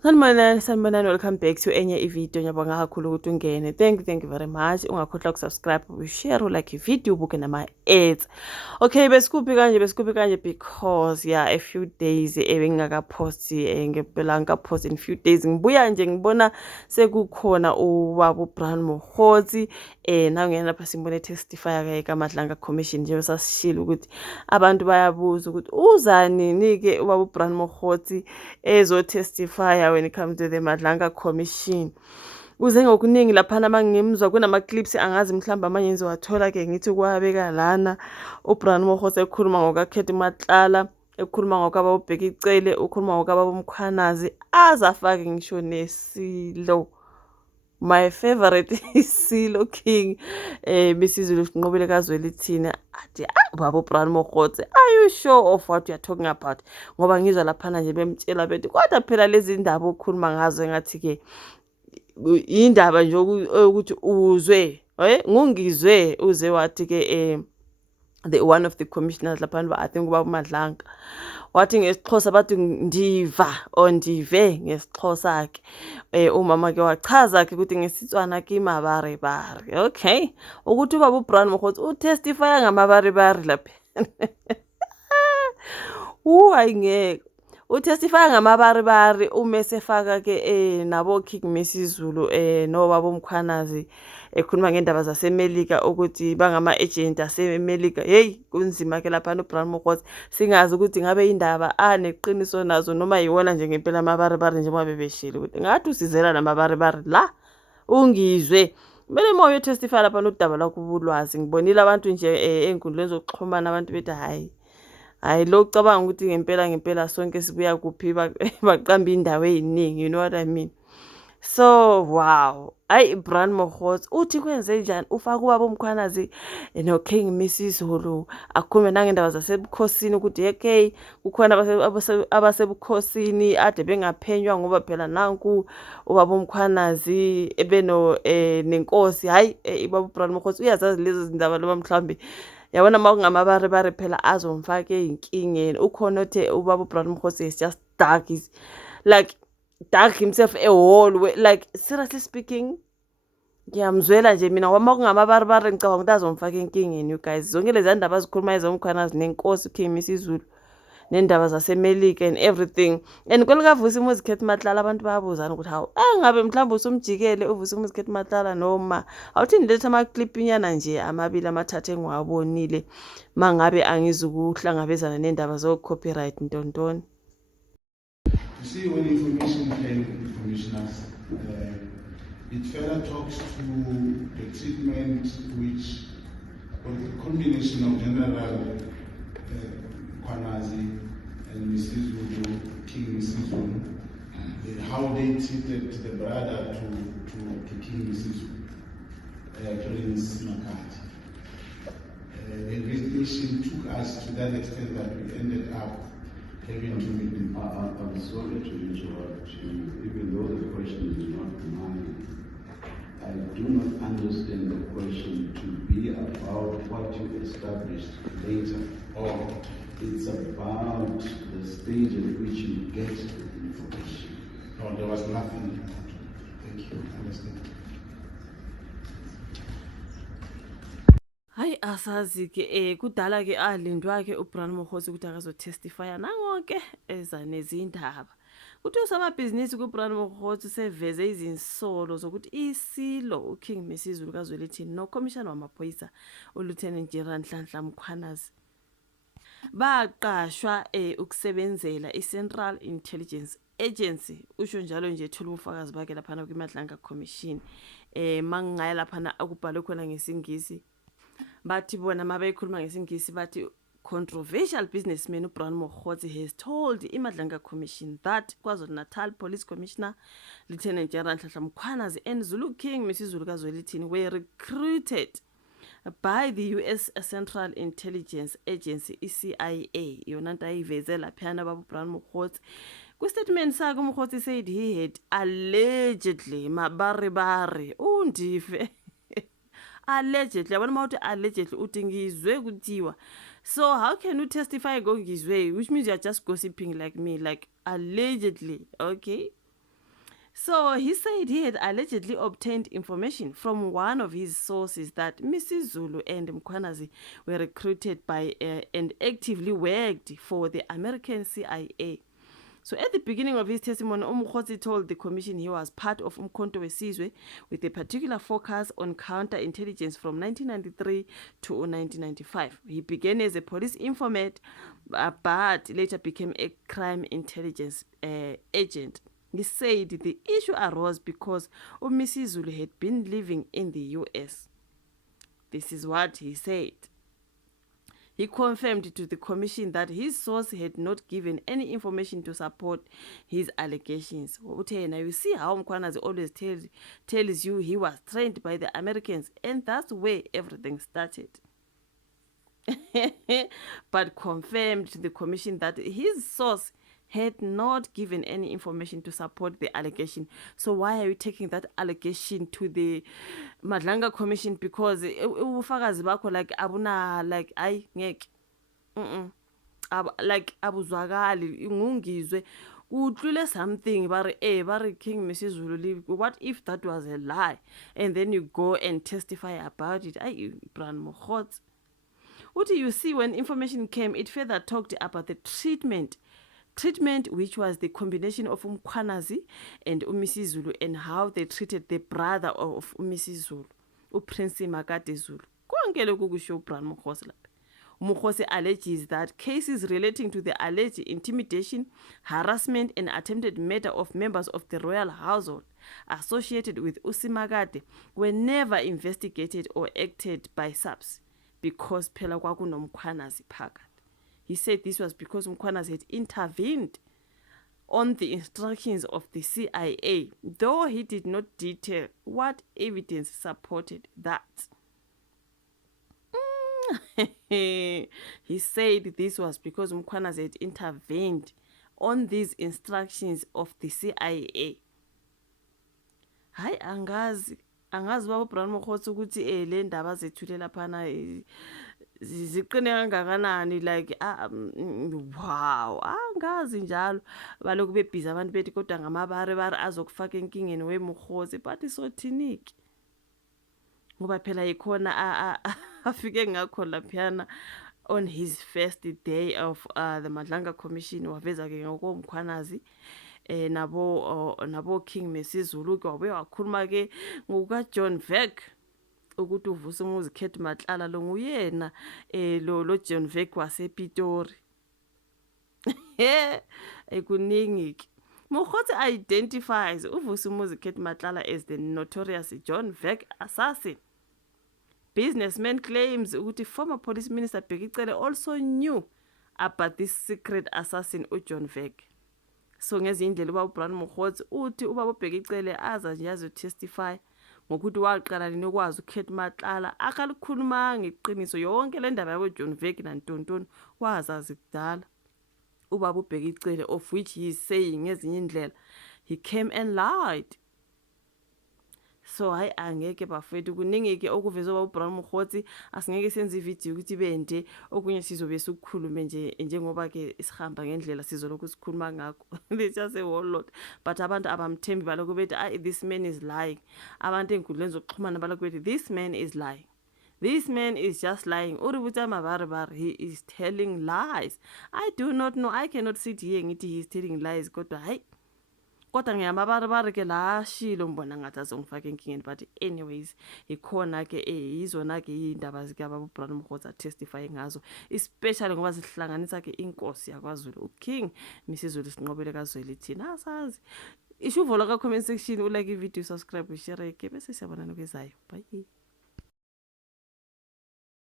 Sanibonani, welcome back to enye ivideo. Ngiyabonga kakhulu ukuthi ungene. Thank you very much. Ungakhohlwa ukusubscribe, ushare, ulike ivideo, ubuke nama-ads. Okay, besikuphi kanje because a few days bengingakaposti ngempela ngikapost in few days. Ngibuya nje ngibona sekukhona ubaba uBrian Mokgotsi ngena lapha simbone testify ke kaMadlanga Commission nje sasishilo ukuthi abantu bayabuza ukuthi uzani nike ubaba uBrian Mokgotsi testify when it comes to the Madlanga Commission. Uze ngokuningi laphana mangimzwa kunama-clips angazi mhlawumbe amanye ngizowathola-ke ngithi kwabeka lana uBrian Mokgotsi ekhuluma ngokakhetha uMatlala, ekhuluma ngokaba ubheka icele, ukhuluma ngokaba umkhwanazi, azafake ngisho neSilo. My favorite iSilo King besizulu sinqobile kaZwelithini athi ubaba uBrian Mokgotsi, are you sure of what you are talking about? Ngoba ngizwa laphana nje bemtshela bethi kodwa phela lezi ndaba okhuluma ngazo engathi ke indaba nje ukuthi uzwe ngungizwe uze wathi ke one of the commissioners laphana I think ubaba uMadlanga wathi ngesixhosa bathi ndive ngesixhosa ke umama ke wachaza ke ukuthi ngesitswana ke mabarebare. Okay, ukuthi ubaba uBrian Mokgotsi utestifya ngamabarebare lapha ayingeke utestifya ngamabarebare umesefaka ke nabo King Mesizulu nobaba umkhwanazi ekhuluma ngendaba zaseMelika ukuthi bangama-agent aseMelika. Hey, kunzima ke lapha uBrian Mokgotsi singazi ukuthi ngabe indaba aneqiniso nazo noma yiwona nje ngempela amabarebare nje mabebeshile ukuthi ngathi usizela namabarebare la ungizwe. Kumele uma uyotestify lapha nodaba lakho ubulwazi. Ngibonile abantu nje enkundleni zokuxhumana abantu bethi hayi lo cabanga ukuthi ngempela sonke sibuya kuphi baqamba indawo eziningi, you know what I mean. So wow, Brian Mokgotsi uthi kwenze njani ufaka ubaba umkhwanazi no King Mesizulu akhulume nangendaba zasebukhosini ukuthi okay kukhona abasebukhosini ade bengaphenywa ngoba phela nanku ubaba umkhwanazi ebeno nenkosi. Ubaba uBrian Mokgotsi uyazazi lezo zindaba noma mhlambe yabona mawungamabarebare phela azomfaka einkingeni. Ukhona othe ubaba uBrian Mokgotsi is just dark, is like dug himself a hole, like seriously speaking ngiyamzwela nje mina ngoba kungamabarebare ngicabanga ukuthi azomfaka enkingeni. You guys, zonke lezi ndaba azikhuluma ezomkhwanazi nenkosi uKing Mesizulu nendaba zaseMelika and everything. And kwelikaVusi Muzikhetha Matlala abantu bayabuzana ukuthi hawu ngabe mhlawumbe usumjikele uVusi Muzikhetha Matlala noma awuthini letha amaclipinyana nje amabili amathathu engiwabonile mangabe angizukuhlangabezana nendaba zo-copyright ntontoni. You see, when information came to commissioners, it further talks to the treatment which, or the combination of General Kwanazi and Mesizulu, King Mesizulu, how they treated the brother to King Mesizulu, Prince Makati. The investigation took us to that extent that we ended up having to meet them. I'm sorry to interrupt you, even though the question is not mine. I do not understand the question to be about what you established later. Oh. It's about the stage at which you get the information. No, there was nothing. Thank you. I understand. Asazi ke kudala ke alindwa ke uBrian Mokgotsi ukuthi akazotestifya nangonke eza nezindaba. Kuthi usamabhizinisi kuBrian Mokgotsi seveze izinsolo zokuthi iSilo uKing Mesizulu kaZwelithini noCommissioner wamaphoyisa uLieutenant General Nhlanhla Mkhwanazi baqashwa ukusebenzela iCentral Intelligence Agency. Usho njalo nje ethola ubufakazi bakhe laphana kwiMadlanga Commission. Mangaya laphana akubhalwe khona ngesingisi bathi bona mabekhuluma ngesingisi bathi controversial businessman uBrian Mokgotsi has told iMadlanga Commission that KwaZulu-Natal Police Commissioner Lieutenant General Nhlanhla Mkhwanazi and Zulu King Mesizulu kaZwelithini were recruited by the US Central Intelligence Agency, CIA. Yona nto ayiveze laphana baba uBrian Mokgotsi. Kwi-statement sakhe uMokgotsi said he had allegedly mabarebare undive allegedly. Yabona uma uthi allegedly uthi ngizwe kuthiwa. So how can you testify ngongizwe, which means you're just gossiping like me, like allegedly. Okay, So he said he had allegedly obtained information from one of his sources that Mrs. Zulu and Mkhwanazi were recruited by and actively worked for the American CIA. So at the beginning of his testimony, Mkhotsi told the commission he was part of Umkhonto weSizwe with a particular focus on counterintelligence from 1993 to 1995. He began as a police informant, but later became a crime intelligence agent. He said the issue arose because Mrs. Zulu had been living in the US. This is what he said. He confirmed to the commission that his source had not given any information to support his allegations. Now you see how Mkhwanazi always tells you he was trained by the Americans, and that's where everything started. But confirmed to the commission that his source had not given any information to support the allegation. So why are you taking that allegation to the Madlanga Commission? Because ufakazi bakho like abuna like ay ngeke like abuzwakali ngungizwe utlule something bari King Mrs. Zulu. What if that was a lie and then you go and testify about it? Ay Bran Mkhotsi. What you see, when information came, it further talked about the treatment which was the combination of Mkhwanazi and Mrs. Zulu, and how they treated the brother of Mrs. Zulu, Prince Makate Zulu. Konke lokhu kusho uBran Mkhotsi lapha. Mkhotsi alleges that cases relating to the alleged intimidation, harassment, and attempted murder of members of the royal household associated with Makate were never investigated or acted by SAPS because phela kwakunomkhwanazi phakathi. He said this was because Mkhwanazi had intervened on the instructions of the CIA, though he did not detail what evidence supported that. He said this was because Mkhwanazi had intervened on these instructions of the CIA. Hayi angazi baba Bran Mkhotsi ukuthi le ndaba zethulela phana ziqine kangakanani, like wow, angazi njalo baloku bebhiza abantu bethi kodwa ngamabare azokufaka enkingeni weMkhotsi, but isothiniki ngoba phela ikhona afike ngakho laphana on his first day of the Madlanga Commission. Waveza ke ngokomkhwanazi nabo King Mrs. Zulu ke wabe wakhuluma ke ngokuka John Veck ukuthi uVusumuzi Khethi Matlala lo nguyena lo John Veck wasePitori. Ekuningi ke Mkhotsi identifies uVusumuzi Khethi Matlala as the notorious John Veck assassin. Businessman claims ukuthi former police minister Bheki Cele also knew about this secret assassin uJohn Veck. So ngezindlela ubaba uBran Mkhotsi uthi ubaba uBheki Cele aza nje azotestify ngokuthi waqala linokwazi uKhethi Matlala akalukhuluma ngeqiniso yonke le ndaba yabo John Veck nantontoni wazazi kudala. Ubaba uBheki Cele, of which he is saying ngezinye indlela he came and lied. So hayi angeke bafethu kuningi ke okuvezwe ba uBran Mkhotsi, asingeke senze ivideo ukuthi bende okunye sizobe sikukhulume nje njengoba ke isihamba ngendlela sizolokhu sikhuluma ngakho. They just a whole lot, but abantu abamthembi balokho bethi this man is lying. Abantu enkundleni zokuxhumana balokho bethi this man is lying. This man is just lying. He is telling lies. I do not know. I cannot sit here ngithi he is telling lies kodwa hayi kodwa ngiyamabare ke la shilo mbona ngathi azongifaka enkingeni, but anyways ikhona ke izona ke indaba zika baba uBran Mkhotsi testify ngazo, especially ngoba sihlanganisa ke inkosi yakwaZulu uKing Mrs. Zulu Sinqobele kaZweli thina asazi. Ishuvo la ka comment section, ulike ivideo, subscribe, share ke bese siyabona nokuzayo. Bye.